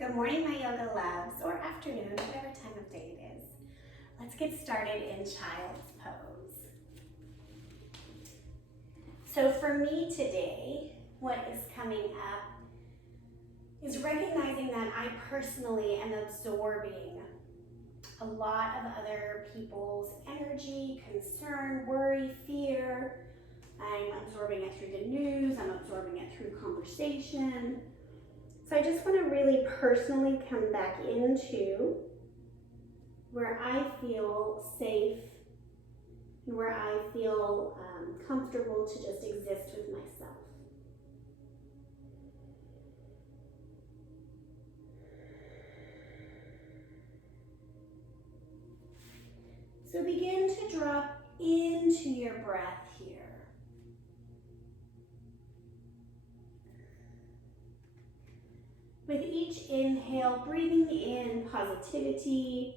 Good morning, my yoga loves, or afternoon, whatever time of day it is. Let's get started in child's pose. So for me today, what is coming up is recognizing that I personally am absorbing a lot of other people's energy, concern, worry, fear. I'm absorbing it through the news, I'm absorbing it through conversation. So I just want to really personally come back into where I feel safe and where I feel comfortable to just exist with myself. So begin to drop into your breath here. With each inhale, breathing in positivity,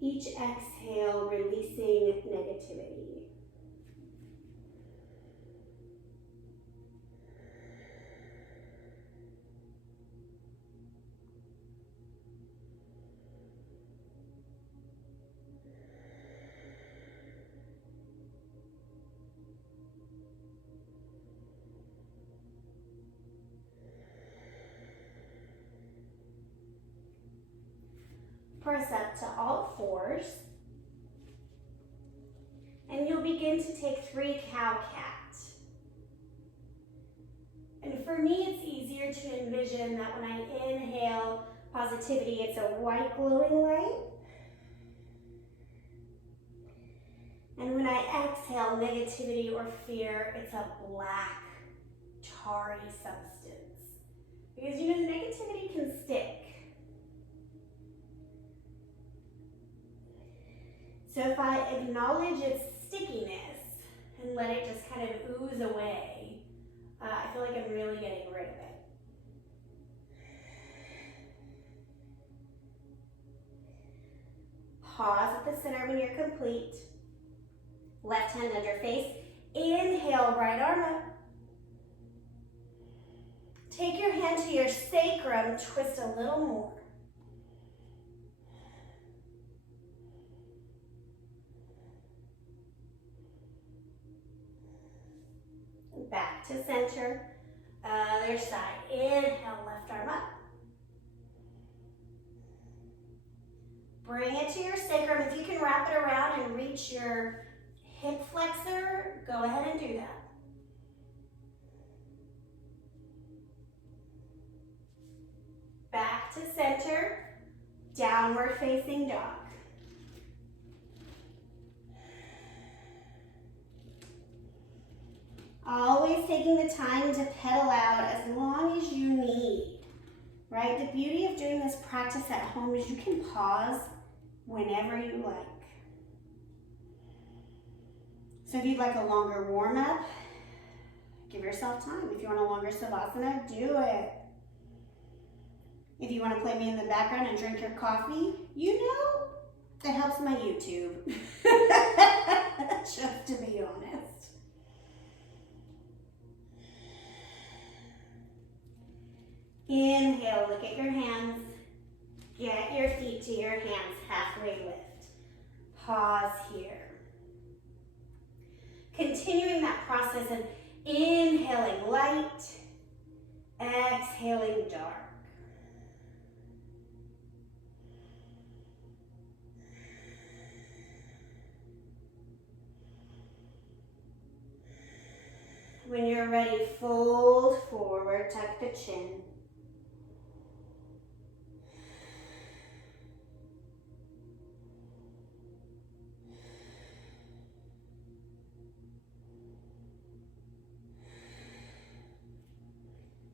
each exhale, releasing negativity. Press up to all fours, and you'll begin to take 3 cow-cat. And for me, it's easier to envision that when I inhale positivity, it's a white glowing light. And when I exhale negativity or fear, it's a black, tarry substance. Because you know, the negativity can stick. So if I acknowledge its stickiness and let it just kind of ooze away, I feel like I'm really getting rid of it. Pause at the center when you're complete. Left hand under face. Inhale, right arm up. Take your hand to your sacrum, twist a little more. Back to center, other side. Inhale, left arm up. Bring it to your sacrum. If you can wrap it around and reach your hip flexor, go ahead and do that. Back to center, downward facing dog. Always taking the time to pedal out as long as you need, right? The beauty of doing this practice at home is you can pause whenever you like. So if you'd like a longer warm-up, give yourself time. If you want a longer savasana, do it. If you want to play me in the background and drink your coffee, you know, it helps my YouTube, just to be honest. Inhale, look at your hands. Get your feet to your hands, halfway lift. Pause here. Continuing that process of inhaling light, exhaling dark. When you're ready, fold forward, tuck the chin.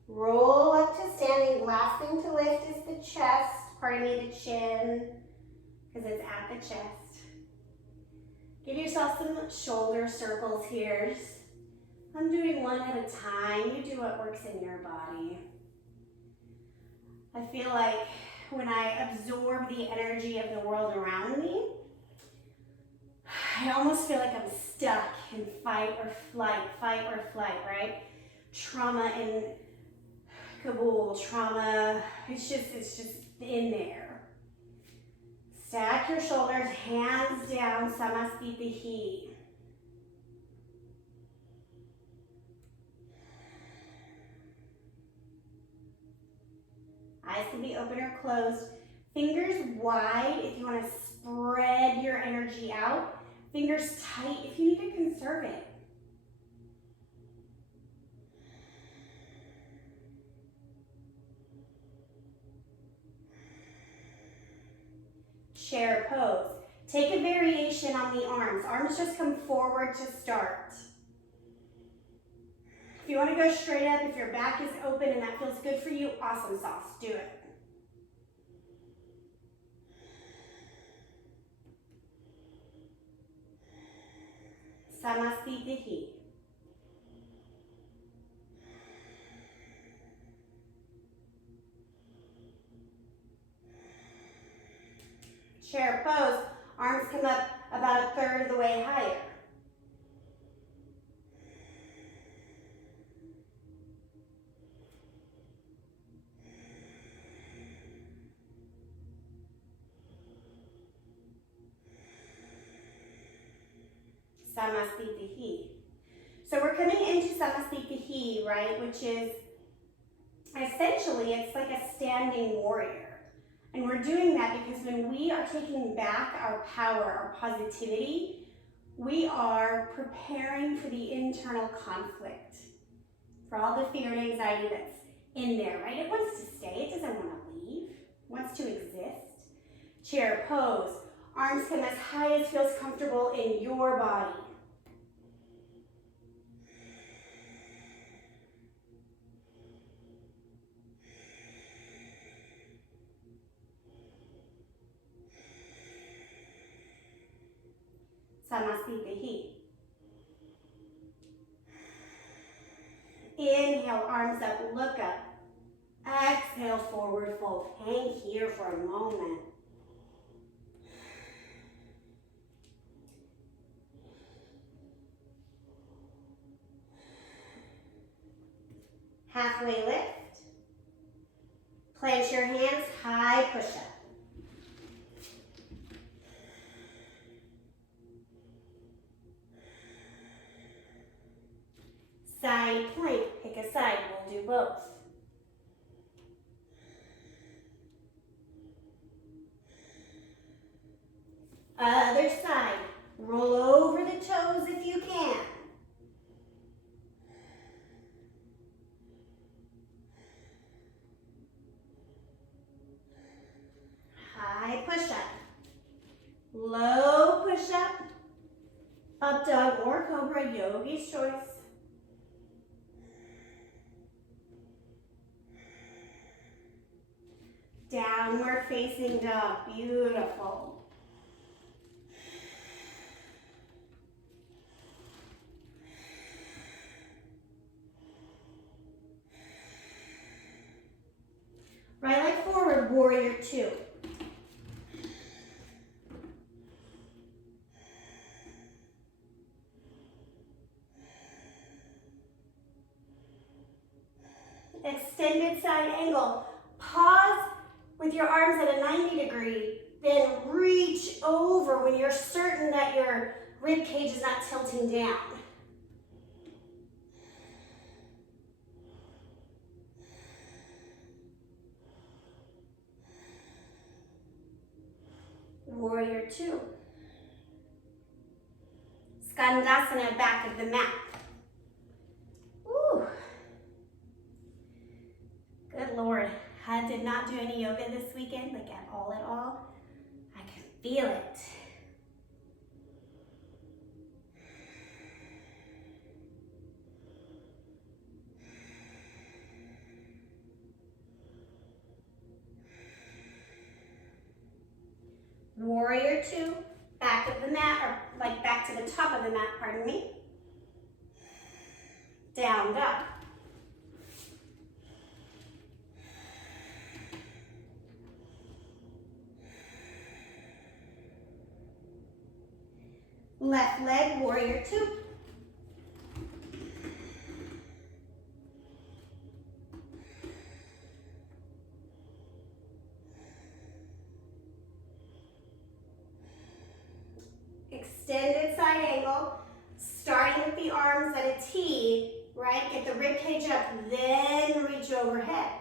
Roll up to standing. Last thing to lift is the chest, the chin, because it's at the chest. Give yourself some shoulder circles here. I'm doing one at a time. You do what works in your body. I feel like when I absorb the energy of the world around me, I almost feel like I'm stuck in fight or flight, right? Trauma and Kabul, trauma, it's just in there. Stack your shoulders, hands down, Samasthiti. Eyes can be open or closed. Fingers wide if you want to spread your energy out. Fingers tight if you need to conserve it. Chair pose. Take a variation on the arms. Arms just come forward to start. If you want to go straight up, if your back is open and that feels good for you, awesome sauce. Do it. Samasthiti. Chair pose. Arms come up about a third of the way higher. Samasthiti. So we're coming into Samasthiti, right, which is essentially, it's like a standing warrior. And we're doing that because when we are taking back our power, our positivity, we are preparing for the internal conflict, for all the fear and anxiety that's in there, right? It wants to stay, it doesn't want to leave, it wants to exist. Chair pose. Arms come as high as feels comfortable in your body. Samasthiti. Inhale, arms up, look up. Exhale, forward fold. Hang here for a moment. Halfway lift. Plant your hands, high push up. Side plank, pick a side, we'll do both. Other side, roll over the toes if you can. High push up. Low push up. Up dog or cobra, yogi's choice. Downward facing dog, beautiful. Right leg forward, warrior two. Extended side angle. Pause with your arms at a 90 degree, then reach over when you're certain that your rib cage is not tilting down. Warrior two. Skandasana, back of the mat. Woo. Good Lord. I did not do any yoga this weekend, like at all. I can feel it. Warrior two, back of the mat, or like back to the top of the mat, pardon me. Down dog. Left leg, warrior two. extended side angle, starting with the arms at a T, right? Get the rib cage up, then reach overhead.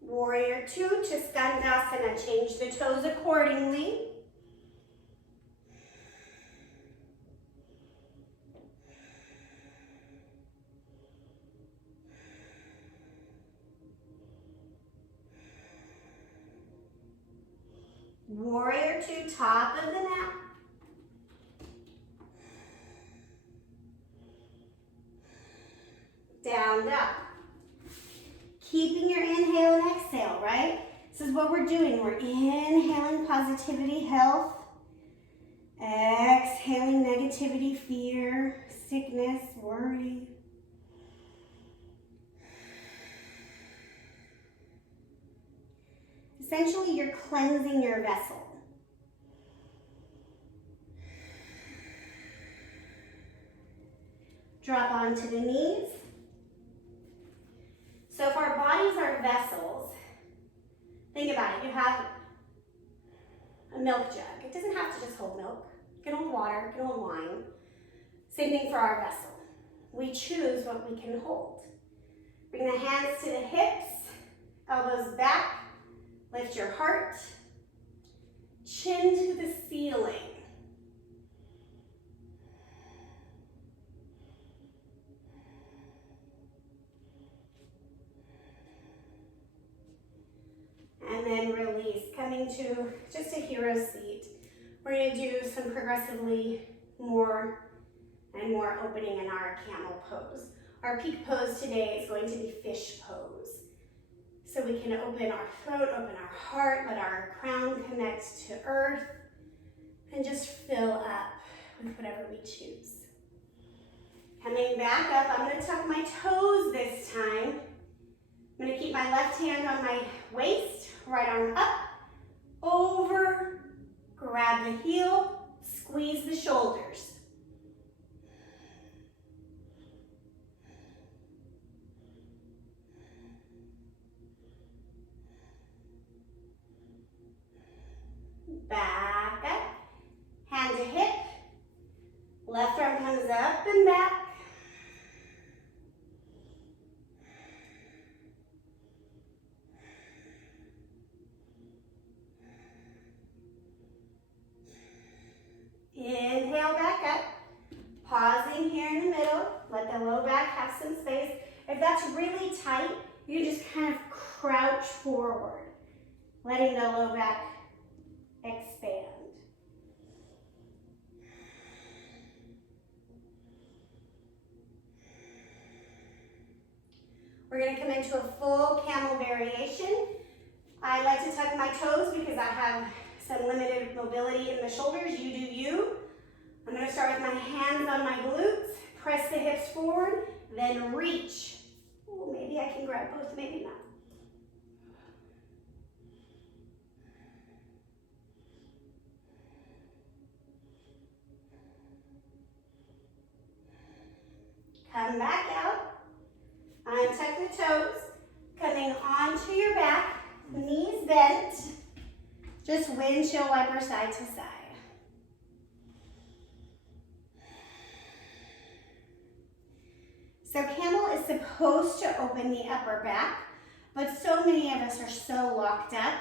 Warrior two to Skandasana. Change the toes accordingly. Warrior two, top of the mat. Down dog. Keeping your inhale and exhale, right? This is what we're doing. We're inhaling positivity, health. Exhaling negativity, fear, sickness, worry. Essentially, you're cleansing your vessel. Drop onto the knees. So if our bodies are vessels, think about it. You have a milk jug. It doesn't have to just hold milk. It can hold water, it can hold wine. Same thing for our vessel. We choose what we can hold. Bring the hands to the hips, elbows back. Lift your heart, chin to the ceiling. And then release, coming to just a hero seat. We're going to do some progressively more and more opening in our camel pose. Our peak pose today is going to be fish pose. So we can open our throat, open our heart, let our crown connect to earth, and just fill up with whatever we choose. Coming back up, I'm going to tuck my toes this time. I'm going to keep my left hand on my waist, right arm up, over, grab the heel, squeeze the shoulders. Back up, hand to hip, left arm comes up and back. Inhale back up, pausing here in the middle, let the low back have some space. If that's really tight, you just kind of crouch forward, letting the low back expand. We're going to come into a full camel variation. I like to tuck my toes because I have some limited mobility in the shoulders. You do you. I'm going to start with my hands on my glutes, press the hips forward, then reach. Oh, maybe I can grab both, maybe not. Come back out, untuck the toes, coming onto your back, knees bent, just windshield wiper side to side. So camel is supposed to open the upper back, but so many of us are so locked up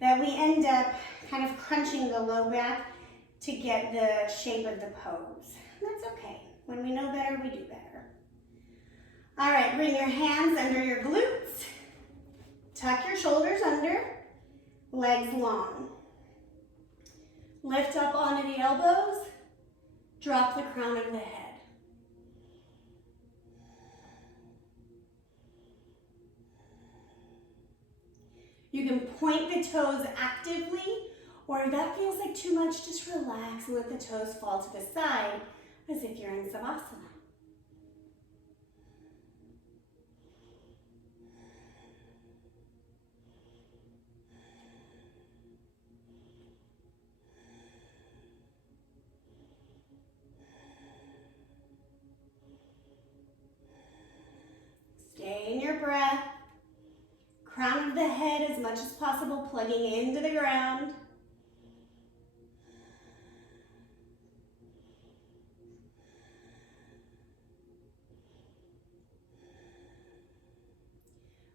that we end up kind of crunching the low back to get the shape of the pose. That's okay. When we know better, we do better. All right, bring your hands under your glutes. Tuck your shoulders under, legs long. Lift up onto the elbows, drop the crown of the head. You can point the toes actively, or if that feels like too much, just relax and let the toes fall to the side as if you're in Savasana. much as possible, plugging into the ground.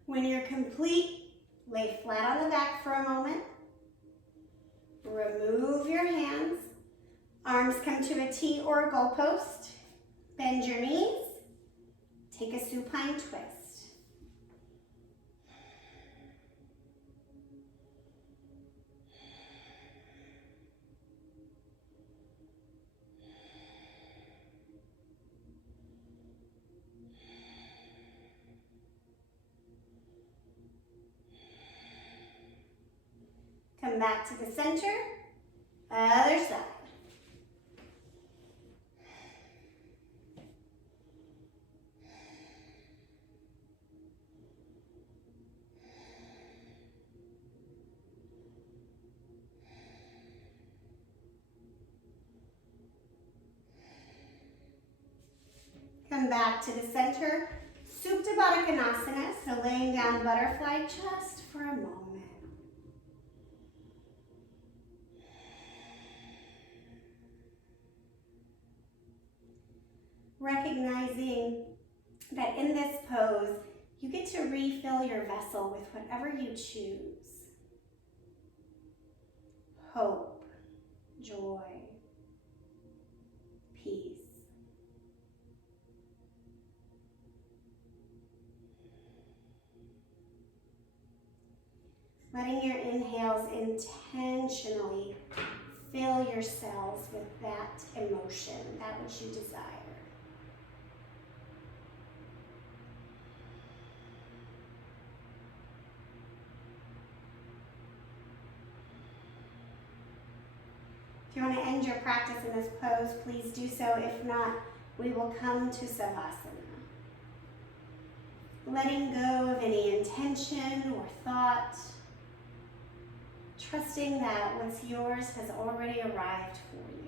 When you're complete, lay flat on the back for a moment. Remove your hands. Arms come to a T or a goalpost. Bend your knees. Take a supine twist. Come back to the center. Other side. Come back to the center. Supta Baddha Konasana, so laying down butterfly just for a moment. Recognizing that in this pose, you get to refill your vessel with whatever you choose. Hope, joy, peace. Letting your inhales intentionally fill your cells with that emotion, that which you desire. If you want to end your practice in this pose, please do so. If not, we will come to Savasana. Letting go of any intention or thought, trusting that what's yours has already arrived for you.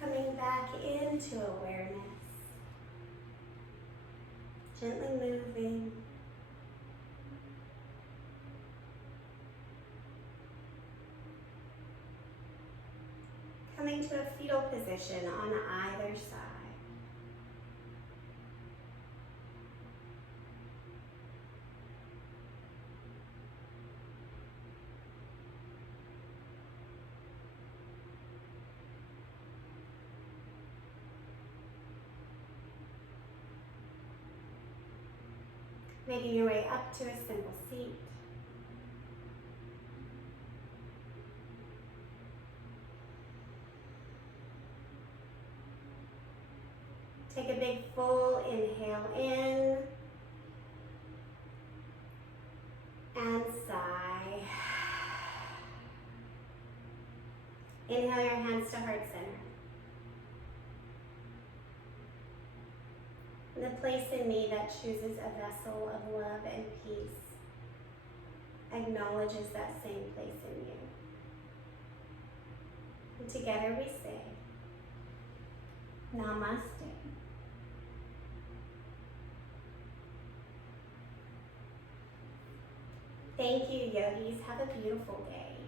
Coming back into awareness. Gently moving. Coming to a fetal position on either side. Making your way up to a simple seat. Take a big full inhale in and sigh. Inhale your hands to heart center. The place in me that chooses a vessel of love and peace acknowledges that same place in you. And together we say, Namaste. Thank you, yogis. Have a beautiful day.